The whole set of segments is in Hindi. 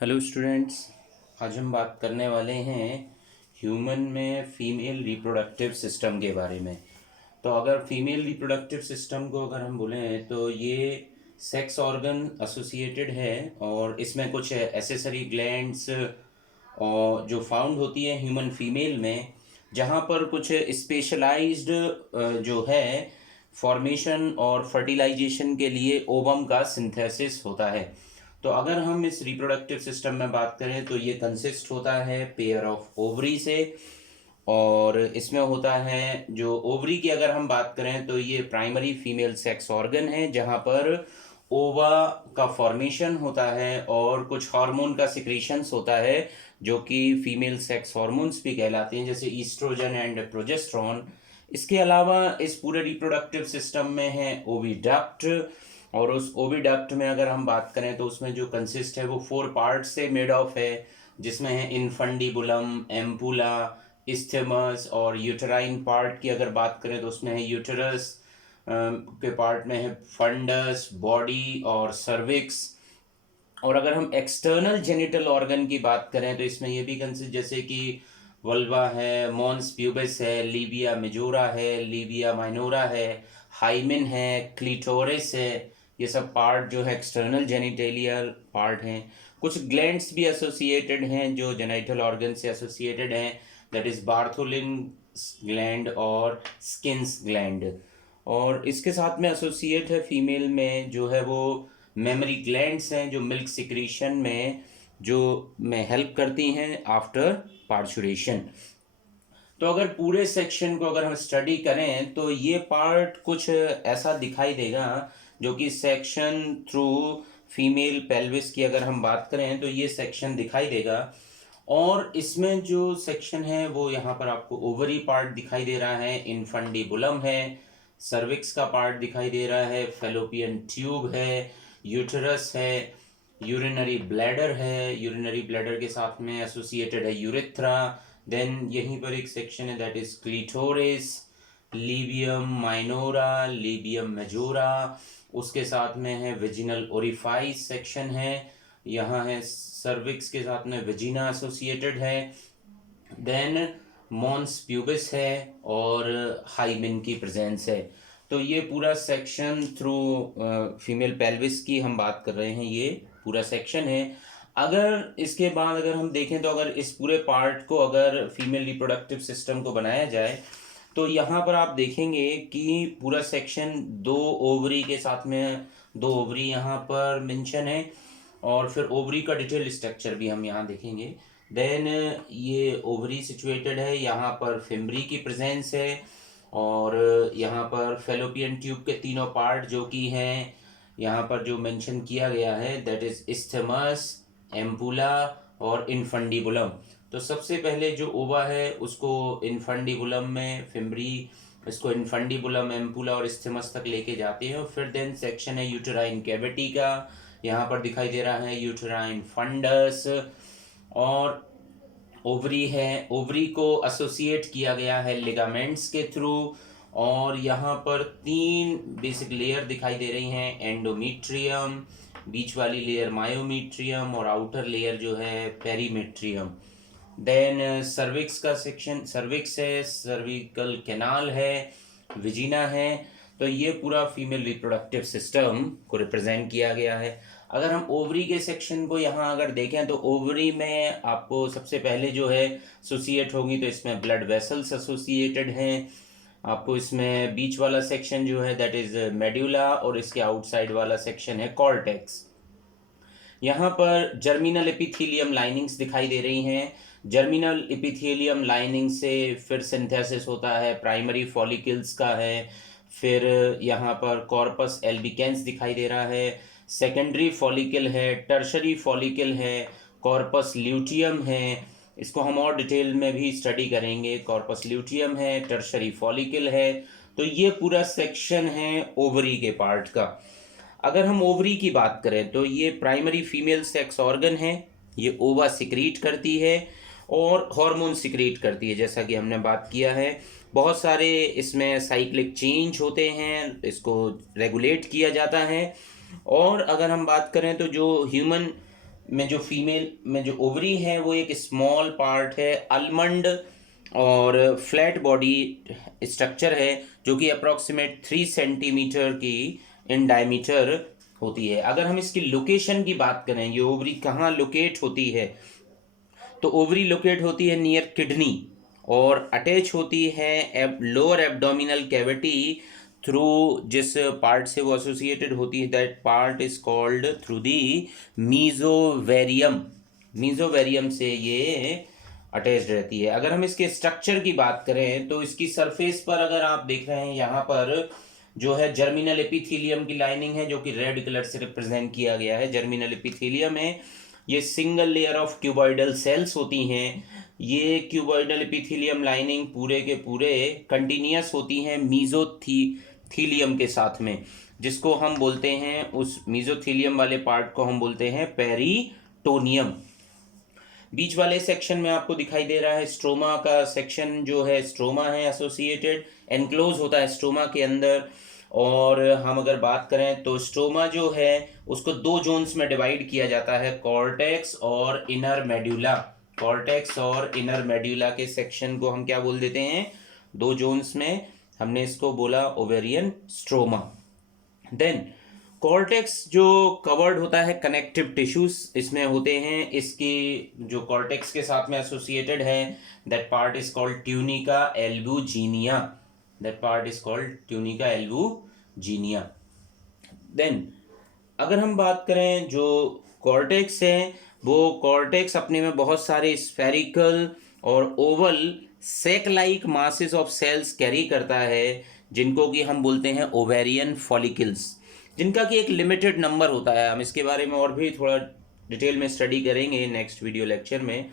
Hello students. आज हम बात करने वाले हैं ह्यूमन में फीमेल रिप्रोडक्टिव सिस्टम के बारे में। तो अगर फीमेल रिप्रोडक्टिव सिस्टम को अगर हम बोलें तो ये सेक्स ऑर्गन एसोसिएटेड है और इसमें कुछ एसेसरी ग्लैंड्स और जो फाउंड होती है ह्यूमन फीमेल में, जहाँ पर कुछ स्पेशलाइज्ड जो है फॉर्मेशन और फर्टिलाइजेशन के लिए ओवम का सिंथेसिस होता है। तो अगर हम इस रिप्रोडक्टिव सिस्टम में बात करें तो ये कंसिस्ट होता है पेयर ऑफ ओवरी से। और इसमें होता है जो ओवरी की अगर हम बात करें तो ये प्राइमरी फीमेल सेक्स ऑर्गन है, जहाँ पर ओवा का फॉर्मेशन होता है और कुछ हार्मोन का सिक्रीशंस होता है जो कि फीमेल सेक्स हार्मोन्स भी कहलाते हैं, जैसे ईस्ट्रोजन एंड प्रोजेस्ट्रॉन। इसके अलावा इस पूरे रिप्रोडक्टिव सिस्टम में है ओविडक्ट। और उस ओविडक्ट में अगर हम बात करें तो उसमें जो कंसिस्ट है वो 4 पार्ट से मेड ऑफ है, जिसमें है इनफंडिबुलम, एम्पुला, इस्थेमस। और यूटराइन पार्ट की अगर बात करें तो उसमें है यूटरस के पार्ट में है फंडस, बॉडी और सर्विक्स। और अगर हम एक्सटर्नल जेनिटल ऑर्गन की बात करें तो इसमें ये भी कंसिस्ट, जैसे कि वल्वा है, मॉन्स प्यूबिस है, लीबिया मेजोरा है, लीबिया माइनोरा है, हाइमेन है, क्लिटोरिस है। ये सब पार्ट जो है एक्सटर्नल जेनिटेलियल पार्ट हैं। कुछ ग्लैंड्स भी एसोसिएटेड हैं जो जेनिटल ऑर्गन से एसोसिएटेड हैं, दैट इज बार्थोलिन ग्लैंड और स्किन्स ग्लैंड। और इसके साथ में एसोसिएट है फीमेल में जो है वो मेमरी ग्लैंड्स हैं, जो मिल्क सिक्रीशन में हेल्प करती हैं आफ्टर पार्चुरेशन। तो अगर पूरे सेक्शन को अगर हम स्टडी करें तो ये पार्ट कुछ ऐसा दिखाई देगा, जो कि सेक्शन थ्रू फीमेल पेल्विस की अगर हम बात करें तो ये सेक्शन दिखाई देगा। और इसमें जो सेक्शन है वो यहाँ पर आपको ओवरी पार्ट दिखाई दे रहा है, इनफंडिबुलम है, सर्विक्स का पार्ट दिखाई दे रहा है, फेलोपियन ट्यूब है, यूटरस है, यूरिनरी ब्लैडर है, यूरिनरी ब्लैडर के साथ में एसोसिएटेड है यूरेथ्रा। देन यहीं पर एक सेक्शन है that is clitoris, labium minora, labium majora. उसके साथ में है वेजिनल ओरिफाइस सेक्शन है, यहाँ है सर्विक्स के साथ में वेजिना एसोसिएटेड है। देन मॉन्स प्यूबिस है और हाइमेन की प्रेजेंस है। तो ये पूरा सेक्शन थ्रू फीमेल पेल्विस की हम बात कर रहे हैं, ये पूरा सेक्शन है। अगर इसके बाद अगर हम देखें तो अगर इस पूरे पार्ट को अगर फीमेल रिप्रोडक्टिव सिस्टम को बनाया जाए तो यहाँ पर आप देखेंगे कि पूरा सेक्शन 2 ओवरी के साथ में, 2 ओवरी यहाँ पर मेंशन है। और फिर ओवरी का डिटेल स्ट्रक्चर भी हम यहाँ देखेंगे। देन ये ओवरी सिचुएटेड है, यहाँ पर फिम्बरी की प्रेजेंस है। और यहाँ पर फेलोपियन ट्यूब के तीनों पार्ट जो कि हैं यहाँ पर जो मेंशन किया गया है, दैट इज इस्थेमस, एम्पुला और इनफंडिबुलम। तो सबसे पहले जो ओवा है उसको इनफंडिबुलम में फिम्बरी, इसको इनफंडिबुलम, एम्पुला और इस्थेमस तक लेके जाते हैं। और फिर देन सेक्शन है यूटेराइन कैविटी का, यहाँ पर दिखाई दे रहा है यूटेराइन फंडस। और ओवरी है, ओवरी को एसोसिएट किया गया है लिगामेंट्स के थ्रू। और यहाँ पर 3 बेसिक लेयर दिखाई दे रही हैं, एंडोमीट्रियम, बीच वाली लेयर मायोमीट्रियम और आउटर लेयर जो है पेरीमेट्रियम। देन सर्विक्स का सेक्शन, सर्विक्स है, सर्विकल कैनाल है, विजिना है। तो ये पूरा फीमेल रिप्रोडक्टिव सिस्टम को रिप्रेजेंट किया गया है। अगर हम ओवरी के सेक्शन को यहाँ अगर देखें तो ओवरी में आपको सबसे पहले जो है एसोसिएट होगी, तो इसमें ब्लड वेसल्स एसोसिएटेड हैं। आपको इसमें बीच वाला सेक्शन जो है दैट इज मेड्यूला और इसके आउटसाइड वाला सेक्शन है कॉर्टेक्स। यहाँ पर जर्मिनल एपिथेलियम लाइनिंग्स दिखाई दे रही हैं। जर्मिनल एपिथेलियम लाइनिंग से फिर सिंथेसिस होता है प्राइमरी फॉलिकल्स का है। फिर यहाँ पर कॉर्पस एल्बिकेंस दिखाई दे रहा है, सेकेंडरी फॉलिकल है, टर्शरी फॉलिकल है, कॉर्पस ल्यूटियम है। इसको हम और डिटेल में भी स्टडी करेंगे। कॉर्पस ल्यूटियम है, टर्शरी फॉलिकल है। तो ये पूरा सेक्शन है ओवरी के पार्ट का। अगर हम ओवरी की बात करें तो ये प्राइमरी फीमेल सेक्स ऑर्गन है, ये ओवा सिक्रीट करती है और हार्मोन सिक्रीट करती है, जैसा कि हमने बात किया है। बहुत सारे इसमें साइक्लिक चेंज होते हैं, इसको रेगुलेट किया जाता है। और अगर हम बात करें तो जो ह्यूमन में जो फीमेल में जो ओवरी है वो एक स्मॉल पार्ट है, आलमंड और फ्लैट बॉडी स्ट्रक्चर है, जो कि अप्रॉक्सीमेट 3 सेंटीमीटर की इन डायमीटर होती है। अगर हम इसकी लोकेशन की बात करें, ये ओवरी कहाँ लोकेट होती है, तो ओवरी लोकेट होती है नियर किडनी और अटैच होती है लोअर एब्डोमिनल कैविटी थ्रू, जिस पार्ट से वो एसोसिएटेड होती है, that part is called through the मीजोवेरियम। मीजोवेरियम से ये अटैच रहती है। अगर हम इसके स्ट्रक्चर की बात करें तो इसकी सरफेस पर अगर आप देख रहे हैं यहाँ पर जो है जर्मिनल एपिथेलियम की लाइनिंग है, जो कि रेड कलर से रिप्रेजेंट किया गया है। जर्मिनल एपिथेलियम है, ये single layer of cuboidal cells होती हैं। ये क्यूबॉइडल एपिथेलियम लाइनिंग पूरे के पूरे कंटिन्यूअस होती हैं मीजोथीलियम के साथ में, जिसको हम बोलते हैं, उस मीजोथीलियम वाले पार्ट को हम बोलते हैं पेरिटोनियम। बीच वाले सेक्शन में आपको दिखाई दे रहा है स्ट्रोमा का सेक्शन, जो है स्ट्रोमा है एसोसिएटेड, एनक्लोज होता है स्ट्रोमा के अंदर। और हम अगर बात करें तो स्ट्रोमा जो है उसको 2 जोन्स में डिवाइड किया जाता है, कॉर्टेक्स और इनर मेड्यूला। कॉर्टेक्स और इनर मेड्यूला के सेक्शन को हम क्या बोल देते हैं, 2 जोन्स में हमने इसको बोला ओवेरियन स्ट्रोमा। देन कॉर्टेक्स जो कवर्ड होता है कनेक्टिव टिश्यूज इसमें होते हैं, इसकी जो कॉर्टेक्स के साथ में एसोसिएटेड है, that part is called tunica albuginea. That part is called tunica albuginea. Then अगर हम बात करें जो कॉर्टेक्स है, वो कॉर्टेक्स अपने में बहुत सारे स्फेरिकल और oval sac like masses of cells carry करता है, जिनको कि हम बोलते हैं ओवेरियन फॉलिकल्स, जिनका कि एक लिमिटेड नंबर होता है। हम इसके बारे में और भी थोड़ा डिटेल में स्टडी करेंगे नेक्स्ट वीडियो लेक्चर में।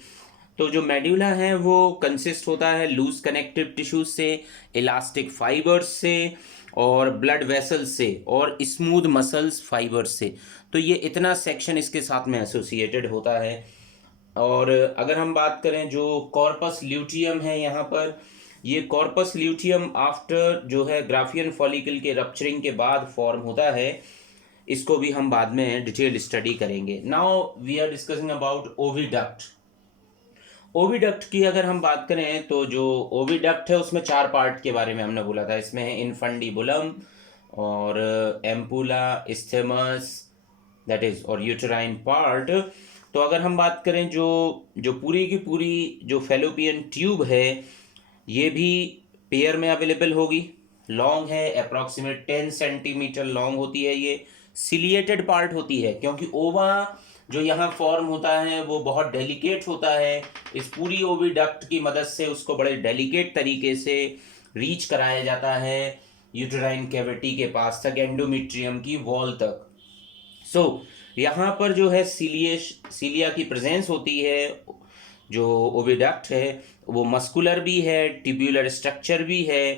तो जो मेड्यूला है वो कंसिस्ट होता है लूज कनेक्टिव टिश्यूज से, इलास्टिक फाइबर्स से, और ब्लड वेसल्स से, और स्मूथ मसल्स फाइबर्स से। तो ये इतना सेक्शन इसके साथ में एसोसिएटेड होता है। और अगर हम बात करें जो कॉर्पस ल्यूटियम है यहाँ पर, ये कॉर्पस ल्यूटियम आफ्टर जो है ग्राफियन फॉलिकल के रप्चरिंग के बाद फॉर्म होता है। इसको भी हम बाद में डिटेल स्टडी करेंगे। Now we are discussing about oviduct. Oviduct की अगर हम बात करें तो जो ओविडक्ट है उसमें 4 पार्ट के बारे में हमने बोला था। इसमें है इनफंडिबुलम और एम्पुला, इस्थेमस, दैट इज, और यूटेराइन पार्ट। तो अगर हम बात करें जो जो पूरी की पूरी जो फेलोपियन ट्यूब है, ये भी पेयर में अवेलेबल होगी। लॉन्ग है, अप्रॉक्सीमेट 10 सेंटीमीटर लॉन्ग होती है। ये सिलिएटेड पार्ट होती है, क्योंकि ओवा जो यहाँ फॉर्म होता है वो बहुत डेलिकेट होता है। इस पूरी ओविडक्ट की मदद से उसको बड़े डेलिकेट तरीके से रीच कराया जाता है यूटेराइन कैविटी के पास तक, एंडोमेट्रियम की वॉल तक। सो यहाँ पर जो है सीलिया की प्रेजेंस होती है। जो ओविडक्ट है वो मस्कुलर भी है, ट्यूब्यूलर स्ट्रक्चर भी है।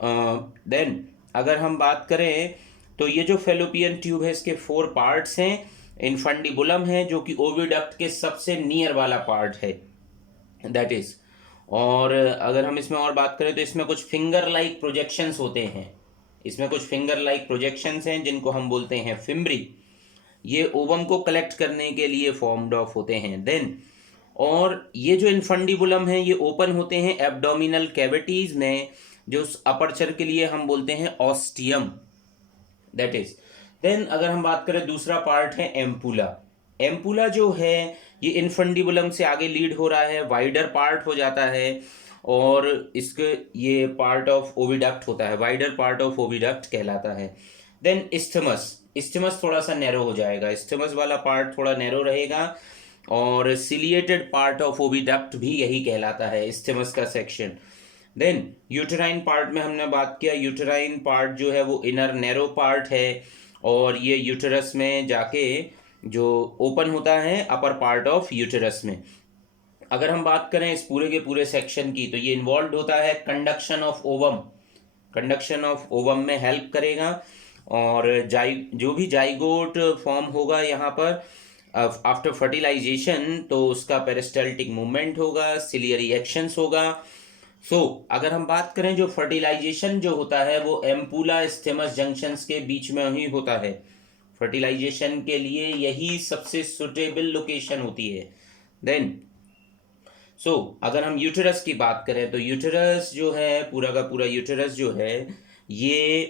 देन अगर हम बात करें तो ये जो फेलोपियन ट्यूब है इसके 4 पार्ट्स हैं। इनफंडिबुलम है जो कि ओविडक्ट के सबसे नियर वाला पार्ट है, दैट इज। और अगर हम इसमें और बात करें तो इसमें कुछ फिंगर लाइक प्रोजेक्शंस होते हैं। इसमें कुछ फिंगर लाइक प्रोजेक्शंस हैं जिनको हम बोलते हैं फिम्ब्री। ये ओवम को कलेक्ट करने के लिए फॉर्म्ड ऑफ होते हैं। देन और ये जो इनफंडिबुलम है ये ओपन होते हैं एब्डोमिनल कैविटीज में, जो अपर्चर के लिए हम बोलते हैं ऑस्टियम, दैट इज। देन अगर हम बात करें दूसरा पार्ट है एम्पुला। एम्पुला जो है ये इनफंडिबुलम से आगे लीड हो रहा है, वाइडर पार्ट हो जाता है, और इसके ये पार्ट ऑफ ओविडक्ट होता है, वाइडर पार्ट ऑफ ओविडक्ट कहलाता है। Then isthmus. इस्थमस थोड़ा सा नैरो हो जाएगा, इस्थमस वाला पार्ट थोड़ा नैरो रहेगा। और सिलिएटेड पार्ट ऑफ ओविडक्ट भी यही कहलाता है, इस्थमस का सेक्शन। देन यूटेराइन पार्ट में हमने बात किया, यूटेराइन पार्ट जो है वो इनर नैरो पार्ट है, और ये यूटेरस में जाके जो ओपन होता है अपर पार्ट ऑफ यूटेरस में। अगर हम बात करें इस पूरे के पूरे सेक्शन की, तो ये इन्वॉल्व होता है conduction of ovum. Conduction of ovum में हेल्प करेगा, और जो भी जाइगोट फॉर्म होगा यहाँ पर आफ्टर फर्टिलाइजेशन, तो उसका पेरिस्टाल्टिक मूवमेंट होगा, सिलियरी एक्शंस होगा। अगर हम बात करें जो फर्टिलाइजेशन जो होता है वो एम्पुला स्टेमस जंक्शंस के बीच में ही होता है। फर्टिलाइजेशन के लिए यही सबसे सुटेबल लोकेशन होती है। देन अगर हम यूटेरस की बात करें तो यूटेरस जो है, पूरा का पूरा यूटेरस जो है, ये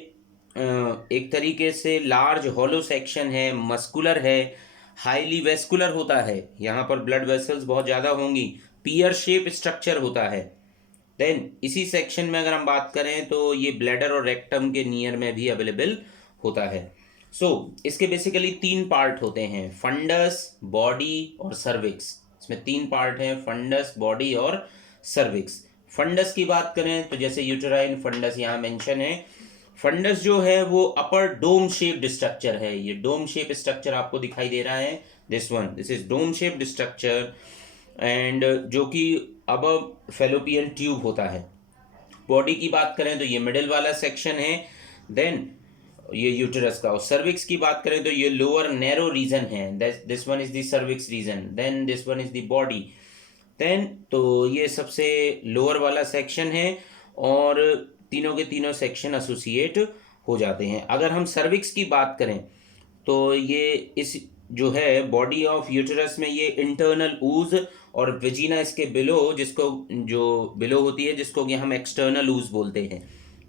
एक तरीके से लार्ज हॉलो सेक्शन है, मस्कुलर है, हाईली वेस्कुलर होता है, यहाँ पर ब्लड वेसल्स बहुत ज़्यादा होंगी, पियर शेप स्ट्रक्चर होता है। देन इसी सेक्शन में अगर हम बात करें तो ये ब्लैडर और रेक्टम के नियर में भी अवेलेबल होता है। इसके बेसिकली 3 पार्ट होते हैं, फंडस, बॉडी और सर्विक्स। इसमें 3 पार्ट हैं, फंडस, बॉडी और सर्विक्स। फंडस की बात करें तो जैसे यूटेराइन फंडस यहाँ मेंशन है। फंडस जो है वो अपर डोम शेप्ड स्ट्रक्चर है। ये डोम शेप स्ट्रक्चर आपको दिखाई दे रहा है, this is dome shaped structure, and जो कि अब फेलोपियन ट्यूब होता है। बॉडी की बात करें तो ये मिडिल वाला सेक्शन है, देन ये यूटेरस का। और सर्विक्स की बात करें तो ये लोअर नैरो रीजन है, this one is the cervix region, then this one is the body. Then तो ये सबसे लोअर वाला सेक्शन है और तीनों के तीनों सेक्शन एसोसिएट हो जाते हैं। अगर हम सर्विक्स की बात करें तो ये इस जो है बॉडी ऑफ यूटेरस में ये इंटरनल ऊज और वेजिना इसके बिलो, जिसको जो बिलो होती है जिसको कि हम एक्सटर्नल ऊज बोलते हैं।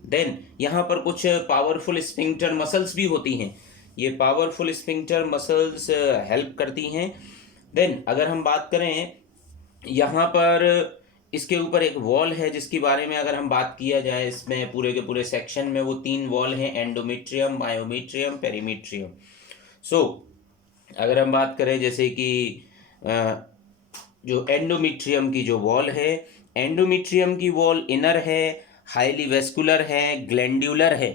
देन यहाँ पर कुछ पावरफुल स्फिंक्टर मसल्स भी होती हैं। ये पावरफुल स्फिंक्टर मसल्स हेल्प करती हैं। देन अगर हम बात करें यहाँ पर इसके ऊपर एक वॉल है जिसके बारे में अगर हम बात किया जाए, इसमें पूरे के पूरे सेक्शन में वो 3 वॉल हैं, एंडोमेट्रियम, मायोमेट्रियम, पेरीमेट्रियम। अगर हम बात करें जैसे कि जो एंडोमेट्रियम की जो वॉल है, एंडोमेट्रियम की वॉल इनर है, हाईली वेस्कुलर है, ग्लैंड्यूलर है।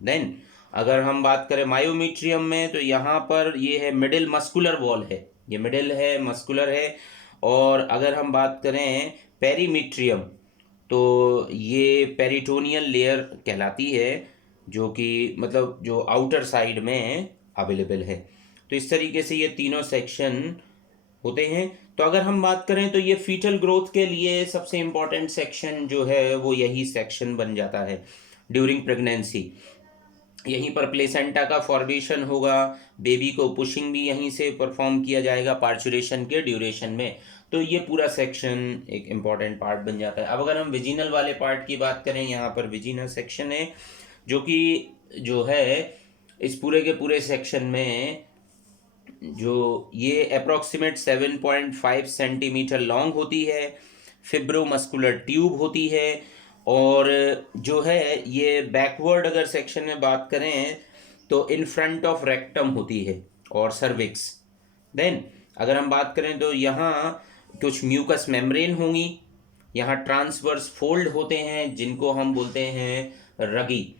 देन अगर हम बात करें मायोमेट्रियम में तो यहाँ पर ये है मिडिल मस्कुलर वॉल है, ये मिडिल है, मस्कुलर है। और अगर हम बात करें पेरीमेट्रियम तो ये पेरिटोनियल लेयर कहलाती है, जो कि मतलब जो आउटर साइड में अवेलेबल है। तो इस तरीके से ये तीनों सेक्शन होते हैं। तो अगर हम बात करें तो ये फीटल ग्रोथ के लिए सबसे इम्पॉर्टेंट सेक्शन जो है वो यही सेक्शन बन जाता है ड्यूरिंग प्रेगनेंसी। यहीं पर प्लेसेंटा का फॉर्मेशन होगा, बेबी को पुशिंग भी यहीं से परफॉर्म किया जाएगा पार्चुरेशन के ड्यूरेशन में। तो ये पूरा सेक्शन एक इम्पॉर्टेंट पार्ट बन जाता है। अब अगर हम विजिनल वाले पार्ट की बात करें, यहाँ पर विजिनल सेक्शन है जो कि जो है इस पूरे के पूरे सेक्शन में जो ये अप्रॉक्सीमेट 7.5 सेंटीमीटर लॉन्ग होती है, फिब्रोमस्कुलर ट्यूब होती है, और जो है ये बैकवर्ड अगर सेक्शन में बात करें तो इन फ्रंट ऑफ रेक्टम होती है और सर्विक्स। देन अगर हम बात करें तो यहाँ कुछ म्यूकस मेम्ब्रेन होंगी, यहाँ ट्रांसवर्स फोल्ड होते हैं जिनको हम बोलते हैं रगी,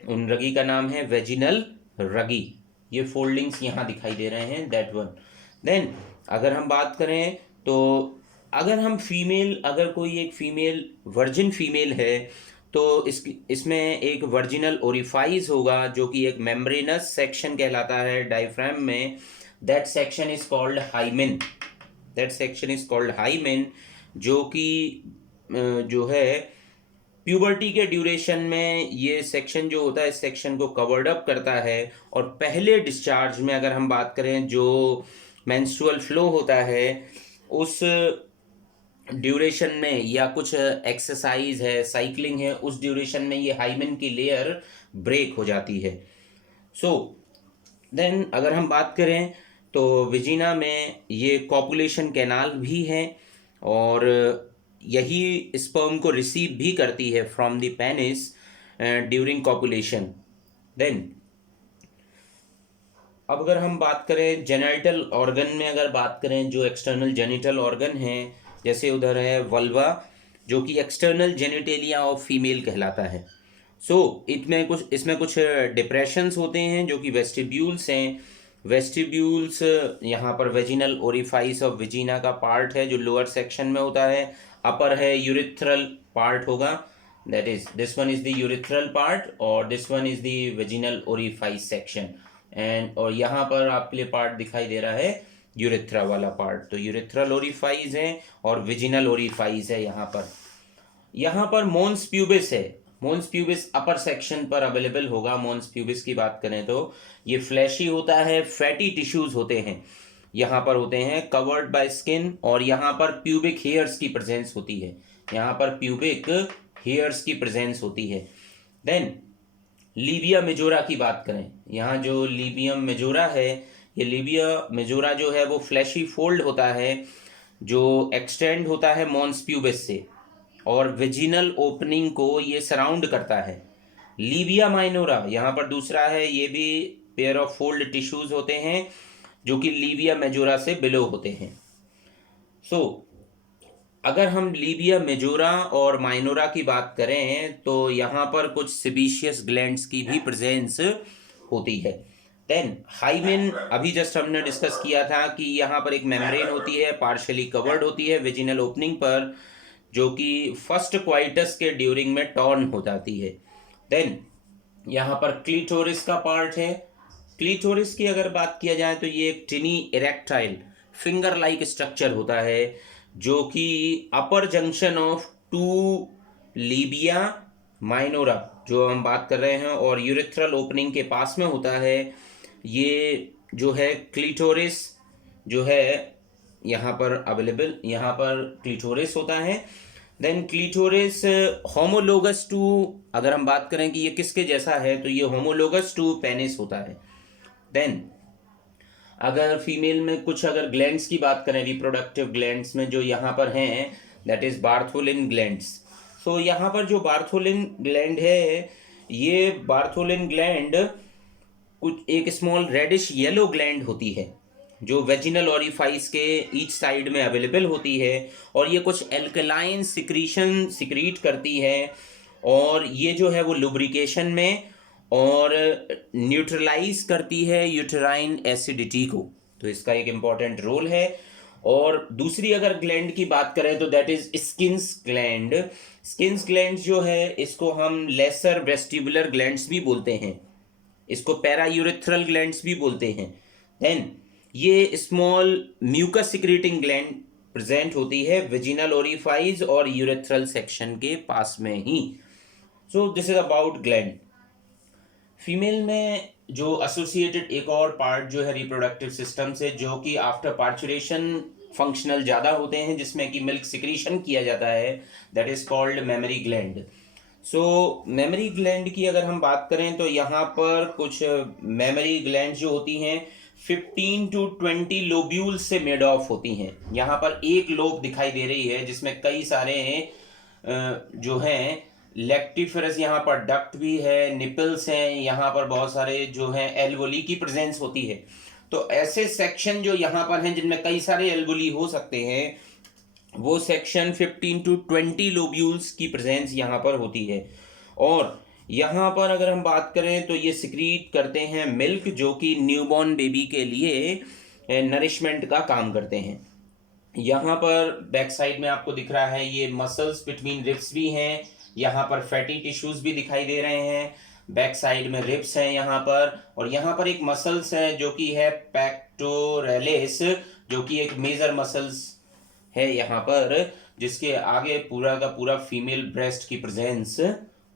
उन रगी का नाम है वेजिनल रगी। ये फोल्डिंग्स यहाँ दिखाई दे रहे हैं, दैट वन। देन अगर हम बात करें तो अगर हम फीमेल, अगर कोई एक फीमेल वर्जिन फीमेल है तो इसमें एक वर्जिनल ओरिफाइस होगा जो कि एक मेम्ब्रेनस सेक्शन कहलाता है डायफ्राम में। That section is called hymen, that section is called hymen, जो कि जो है प्यूबर्टी के ड्यूरेशन में ये सेक्शन जो होता है इस सेक्शन को कवर्ड अप करता है। और पहले डिस्चार्ज में अगर हम बात करें जो मेंस्ट्रुअल फ्लो होता है उस ड्यूरेशन में या कुछ एक्सरसाइज है, साइकिलिंग है, उस ड्यूरेशन में ये हाइमेन की लेयर ब्रेक हो जाती है। देन अगर हम बात करें तो विजिना में ये कॉपुलेशन कैनाल भी है और यही स्पर्म को रिसीव भी करती है from the penis during copulation. Then अब अगर हम बात करें जेनिटल ऑर्गन में, अगर बात करें जो एक्सटर्नल जेनिटल ऑर्गन हैं, जैसे उधर है वल्वा जो कि एक्सटर्नल जेनिटेलिया ऑफ फीमेल कहलाता है। इसमें कुछ डिप्रेशंस होते हैं जो कि वेस्टिब्यूल्स हैं। वेस्टिब्यूल्स यहाँ पर वेजिनल ओरिफाइस ऑफ विजिना का पार्ट है जो लोअर सेक्शन में होता है। अपर है यूरिथ्रल पार्ट होगा, that is this one is the urethral part और this one is the vaginal orifice section. And और यहाँ पर आपके लिए पार्ट दिखाई दे रहा है यूरिथ्रा वाला पार्ट। तो यूरिथ्रल ओरिफाइस है और विजिनल ओरिफाइस है। यहाँ पर मोन्स प्यूबिस है, मोन्स प्यूबिस अपर सेक्शन पर अवेलेबल होगा। मोन्स प्यूबिस की बात करें तो ये फ्लैशी होता है, फैटी टिश्यूज होते हैं, यहाँ पर होते हैं, कवर्ड बाय स्किन, और यहाँ पर प्यूबिक हेयर्स की प्रेजेंस होती है, यहाँ पर प्यूबिक हेयर्स की प्रेजेंस होती है। देन लीबिया मेजोरा की बात करें, यहाँ जो लीबियम मेजोरा है, ये लीबिया मेजोरा जो है वो फ्लैशी फोल्ड होता है जो एक्सटेंड होता है मोन्स प्यूबिस से, और वेजिनल ओपनिंग को ये सराउंड करता है। लीबिया माइनोरा यहाँ पर दूसरा है, ये भी पेयर ऑफ फोल्ड टिश्यूज होते हैं जो कि लीबिया मेजोरा से बिलो होते हैं। सो अगर हम लीबिया मेजोरा और माइनोरा की बात करें तो यहाँ पर कुछ सिबीशियस ग्लैंड्स की भी प्रेजेंस होती है। देन हाइमेन, अभी जस्ट हमने डिस्कस किया था कि यहाँ पर एक मेम्ब्रेन होती है, पार्शियली कवर्ड होती है वेजिनल ओपनिंग पर, जो कि फर्स्ट क्वाइटस के ड्यूरिंग में टॉर्न हो जाती है। देन यहाँ पर क्लीटोरिस का पार्ट है। क्लीटोरिस की अगर बात किया जाए तो ये एक tiny erectile finger like structure होता है जो कि upper junction of two labia minora जो हम बात कर रहे हैं और यूरेथ्रल ओपनिंग के पास में होता है। ये जो है क्लीटोरिस जो है यहाँ पर अवेलेबल, यहाँ पर क्लीटोरिस होता है। देन क्लीटोरिस होमोलोगस टू, अगर हम बात करें कि ये किसके जैसा है तो ये होमोलोगस टू पेनिस होता है। देन अगर फीमेल में कुछ अगर ग्लैंड्स की बात करें, रिप्रोडक्टिव ग्लैंड्स में जो यहाँ पर हैं, दैट इज बार्थोलिन ग्लैंड्स। सो यहाँ पर जो बार्थोलिन ग्लैंड है, ये बार्थोलिन ग्लैंड कुछ एक स्मॉल रेडिश येलो ग्लैंड होती है जो वेजिनल ओरिफाइस के ईच साइड में अवेलेबल होती है, और ये कुछ एल्कलाइन सिक्रीशन सिक्रीट करती है, और ये जो है वो लुब्रिकेशन में और न्यूट्रलाइज करती है यूटेराइन एसिडिटी को, तो इसका एक इम्पॉर्टेंट रोल है। और दूसरी अगर ग्लैंड की बात करें तो that is skins gland. Skins gland जो है इसको हम लेसर वेस्टिबुलर ग्लैंड्स भी बोलते हैं, इसको पैरायूरेथ्रल ग्लैंड्स भी बोलते हैं। देन ये small mucus secreting gland present होती है वेजिनल ओरिफाइज और यूरेथ्रल सेक्शन के पास में ही। So this is about gland. Female में जो एसोसिएटेड एक और पार्ट जो है रिप्रोडक्टिव सिस्टम से, जो कि आफ्टर पार्चुरेशन फंक्शनल ज़्यादा होते हैं, जिसमें कि मिल्क सिक्रीशन किया जाता है, that is called mammary gland. So mammary gland की अगर हम बात करें तो यहाँ पर कुछ मेमरी ग्लैंड जो होती हैं 15 to 20 लोब्यूल से मेड ऑफ होती हैं। यहाँ पर एक लोब दिखाई दे रही है जिसमें कई सारे जो हैं लेक्टिफरस, यहाँ पर डक्ट भी है, निपल्स हैं, यहाँ पर बहुत सारे जो हैं एल्वोली की प्रेजेंस होती है। तो ऐसे सेक्शन जो यहाँ पर हैं जिनमें कई सारे एल्वोली हो सकते हैं, वो सेक्शन 15 to 20 लोब्यूल्स की प्रेजेंस यहाँ पर होती है। और यहाँ पर अगर हम बात करें तो ये सिक्रीट करते हैं मिल्क, जो कि न्यूबॉर्न बेबी के लिए नरिशमेंट का काम करते हैं। यहाँ पर बैक साइड में आपको दिख रहा है ये मसल्स बिटवीन रिब्स भी हैं, यहाँ पर फैटी टिश्यूज भी दिखाई दे रहे हैं, बैक साइड में रिब्स हैं यहाँ पर, और यहाँ पर एक मसल्स है जो कि है पेक्टोरलिस, जो कि एक मेजर मसल्स है यहाँ पर, जिसके आगे पूरा का पूरा फीमेल ब्रेस्ट की प्रेजेंस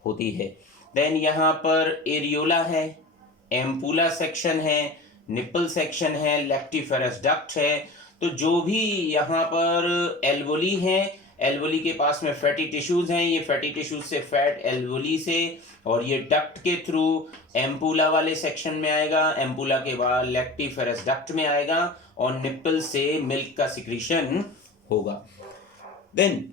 होती है। देन यहाँ पर एरियोला है, एम्पूला सेक्शन है, निपल सेक्शन है, लेक्टिफेरस डक्ट है। तो जो भी यहाँ पर एल्वोली है, एल्वोली के पास में फैटी टिश्यूज हैं, ये फैटी टिश्यूज से फैट एल्वोली से, और ये डक्ट के थ्रू एम्पूला वाले सेक्शन में आएगा, एम्पूला के बाद लेक्टिफेरस डक्ट में आएगा, और निपल से मिल्क का सिक्रीशन होगा। देन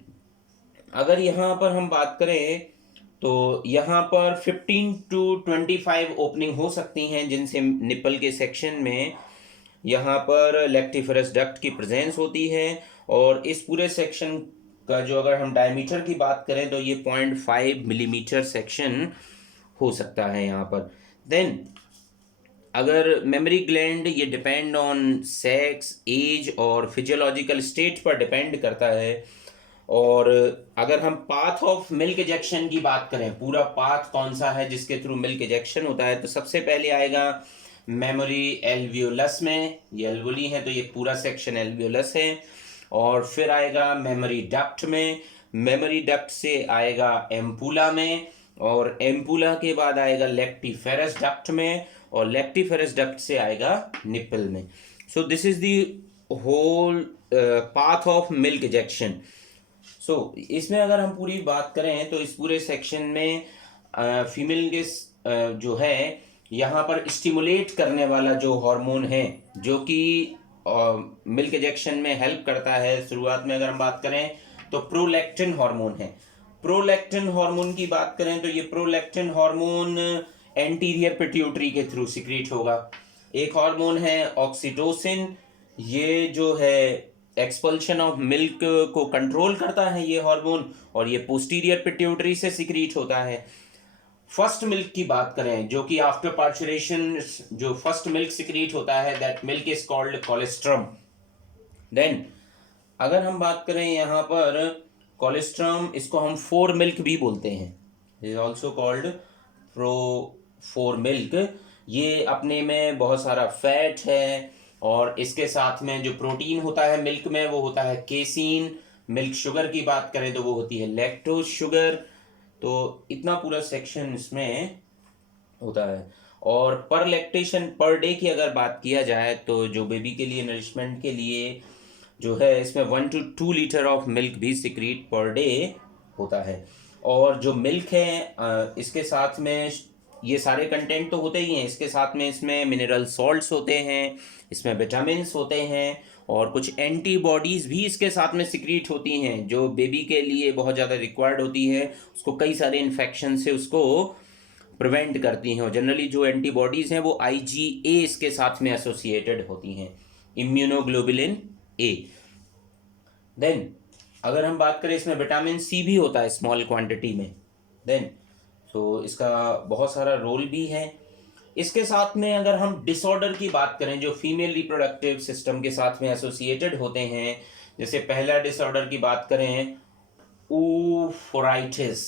अगर यहाँ पर हम बात करें तो यहाँ पर 15 to 25 ओपनिंग हो सकती हैं, जिनसे निपल के सेक्शन में यहाँ पर लेक्टिफेरस डक्ट की प्रेजेंस होती है। और इस पूरे सेक्शन का जो अगर हम डायमीटर की बात करें तो ये 0.5 मिलीमीटर सेक्शन हो सकता है यहाँ पर। देन अगर मेमरी ग्लैंड, ये डिपेंड ऑन सेक्स, एज और फिजियोलॉजिकल स्टेट पर डिपेंड करता है। और अगर हम पाथ ऑफ मिल्क इजेक्शन की बात करें, पूरा पाथ कौन सा है जिसके थ्रू मिल्क इजेक्शन होता है, तो सबसे पहले आएगा मेमोरी एल्वियोलस में, ये एल्वोली है तो ये पूरा सेक्शन एल्वियोलस है। और फिर आएगा मेमोरी डक्ट में, मेमोरी डक्ट से आएगा एम्पूला में, और एम्पुला के बाद आएगा लेक्टिफेरस डक्ट में, और लेक्टिफेरस डक्ट से आएगा निप्पल में। So this is the whole path of milk ejection. So इसमें अगर हम पूरी बात करें तो इस पूरे सेक्शन में फीमेल के जो है यहाँ पर स्टिमुलेट करने वाला जो हार्मोन है जो कि मिल्क इजेक्शन में हेल्प करता है, शुरुआत में अगर हम बात करें तो प्रोलैक्टिन हार्मोन है। प्रोलैक्टिन हार्मोन की बात करें तो ये प्रोलैक्टिन हार्मोन एंटीरियर पिट्यूटरी के थ्रू सिक्रीट होगा। एक हार्मोन है ऑक्सीटोसिन, ये जो है एक्सपल्शन ऑफ मिल्क को कंट्रोल करता है ये हार्मोन, और ये पोस्टीरियर पिट्यूटरी से सिक्रीट होता है। फर्स्ट मिल्क की बात करें जो कि आफ्टर पार्चुरेशन जो फर्स्ट मिल्क सिक्रीट होता है, that milk is called colostrum. Then अगर हम बात करें यहाँ पर कोलेस्ट्रम, इसको हम फोर मिल्क भी बोलते हैं, is also called pro four milk. ये अपने में बहुत सारा फैट है, और इसके साथ में जो प्रोटीन होता है मिल्क में वो होता है केसीन। मिल्क शुगर की बात करें तो वो होती है लैक्टोज शुगर। तो इतना पूरा सेक्शन इसमें होता है। और पर लैक्टेशन पर डे की अगर बात किया जाए तो जो बेबी के लिए नरिशमेंट के लिए जो है इसमें 1 to 2 लीटर ऑफ मिल्क भी सिक्रीट पर डे होता है। और जो मिल्क है इसके साथ में ये सारे कंटेंट तो होते ही हैं, इसके साथ में इसमें मिनरल सॉल्ट्स होते हैं, इसमें विटामिन्स होते हैं, और कुछ एंटीबॉडीज़ भी इसके साथ में सिक्रीट होती हैं जो बेबी के लिए बहुत ज़्यादा रिक्वायर्ड होती है, उसको कई सारे इन्फेक्शन से उसको प्रिवेंट करती हैं। और जनरली जो एंटीबॉडीज़ हैं वो IgA इसके साथ में एसोसिएटेड होती हैं, इम्यूनोग्लोबुलिन ए। देन अगर हम बात करें इसमें विटामिन सी भी होता है स्मॉल क्वांटिटी में। देन तो इसका बहुत सारा रोल भी है। इसके साथ में अगर हम डिसऑर्डर की बात करें जो फीमेल रिप्रोडक्टिव सिस्टम के साथ में एसोसिएटेड होते हैं, जैसे पहला डिसऑर्डर की बात करें ऊफोराइटिस।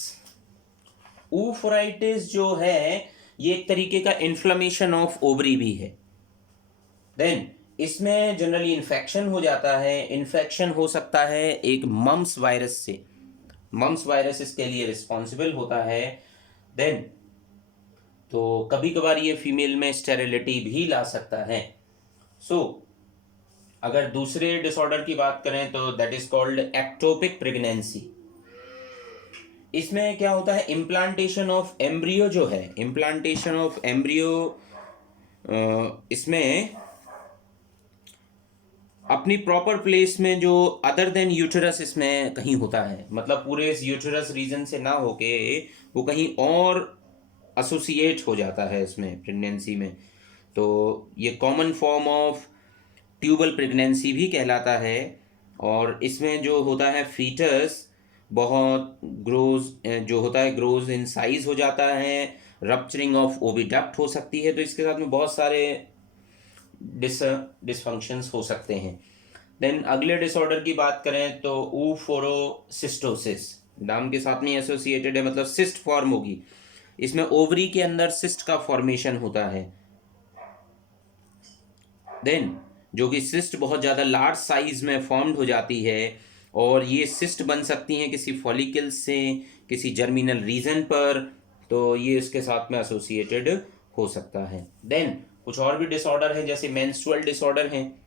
ऊफोराइटिस जो है ये एक तरीके का इन्फ्लेमेशन ऑफ ओवरी भी है। देन इसमें जनरली इन्फेक्शन हो जाता है, इन्फेक्शन हो सकता है एक मम्स वायरस से, मम्स वायरस इसके लिए रिस्पॉन्सिबल होता है। देन तो कभी कभार ये फीमेल में स्टेरिलिटी भी ला सकता है। सो अगर दूसरे डिसऑर्डर की बात करें तो that is called ectopic pregnancy. इसमें क्या होता है, इम्प्लांटेशन ऑफ एम्ब्रियो जो है, इम्प्लांटेशन ऑफ एम्ब्रियो इसमें अपनी प्रॉपर प्लेस में जो अदर देन यूटेरस इसमें कहीं होता है, मतलब पूरे इस यूटेरस रीजन से ना होके वो कहीं और एसोसिएट हो जाता है इसमें प्रेगनेंसी में। तो ये common form of tubal pregnancy भी कहलाता है। और इसमें जो होता है फीटस बहुत ग्रोज जो होता है ग्रोज इन साइज हो जाता है, रप्चरिंग ऑफ ओविडक्ट हो सकती है। तो इसके साथ में बहुत सारे डिसफंक्शंस हो सकते हैं। देन अगले डिसऑर्डर की बात करें तो ऊफोरोसिस्टोसिस, नाम के साथ में एसोसिएटेड है, मतलब सिस्ट फॉर्म होगी। इसमें ओवरी के अंदर सिस्ट का फॉर्मेशन होता है। देन जो कि सिस्ट बहुत ज़्यादा लार्ज साइज में फॉर्म्ड हो जाती है, और ये सिस्ट बन सकती हैं किसी फॉलिकल्स से, किसी जर्मिनल रीजन पर, तो ये इसके साथ में एसोसिएटेड हो सकता है। देन कुछ और भी डिसऑर्डर हैं जैसे मेंस्ट्रुअल डिसऑर्डर हैं,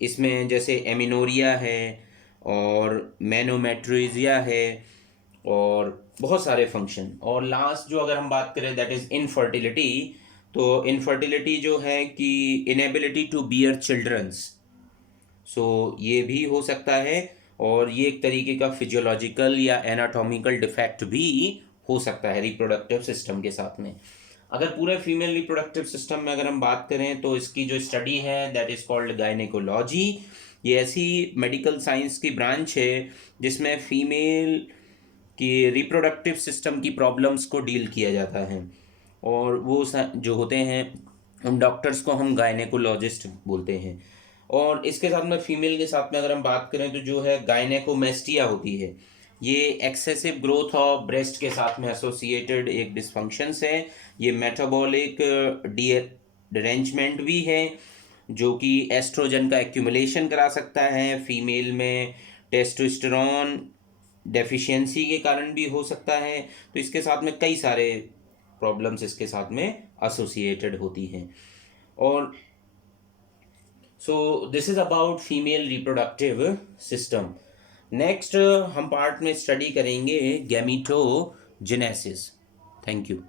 इसमें जैसे एमिनोरिया है और मैनोमेट्रोइजिया है, और बहुत सारे फंक्शन। और लास्ट जो अगर हम बात करें दैट इज़ इनफर्टिलिटी। तो इनफर्टिलिटी जो है कि इनेबिलिटी टू बियर चिल्ड्रंस, सो ये भी हो सकता है, और ये एक तरीके का फिजियोलॉजिकल या एनाटॉमिकल डिफेक्ट भी हो सकता है रिप्रोडक्टिव सिस्टम के साथ में। अगर पूरे फीमेल रिप्रोडक्टिव सिस्टम में अगर हम बात करें तो इसकी जो स्टडी है दैट इज़ कॉल्ड गायनेकोलॉजी। ये ऐसी मेडिकल साइंस की ब्रांच है जिसमें फीमेल की रिप्रोडक्टिव सिस्टम की प्रॉब्लम्स को डील किया जाता है, और वो जो होते हैं उन डॉक्टर्स को हम गायनेकोलॉजिस्ट बोलते हैं। और इसके साथ में फीमेल के साथ में अगर हम बात करें तो जो है गायनेकोमेस्टिया होती है, ये एक्सेसिव ग्रोथ ऑफ ब्रेस्ट के साथ में एसोसिएटेड एक डिसफंक्शंस है। ये मेटाबॉलिक डिरेंजमेंट भी है जो कि एस्ट्रोजन का एक्यूमुलेशन करा सकता है फीमेल में, टेस्टोस्टेरोन डेफिशिएंसी के कारण भी हो सकता है। तो इसके साथ में कई सारे प्रॉब्लम्स इसके साथ में एसोसिएटेड होती हैं। और so this is about female reproductive system. Next हम पार्ट में स्टडी करेंगे गैमीटोजेनेसिस। Thank you.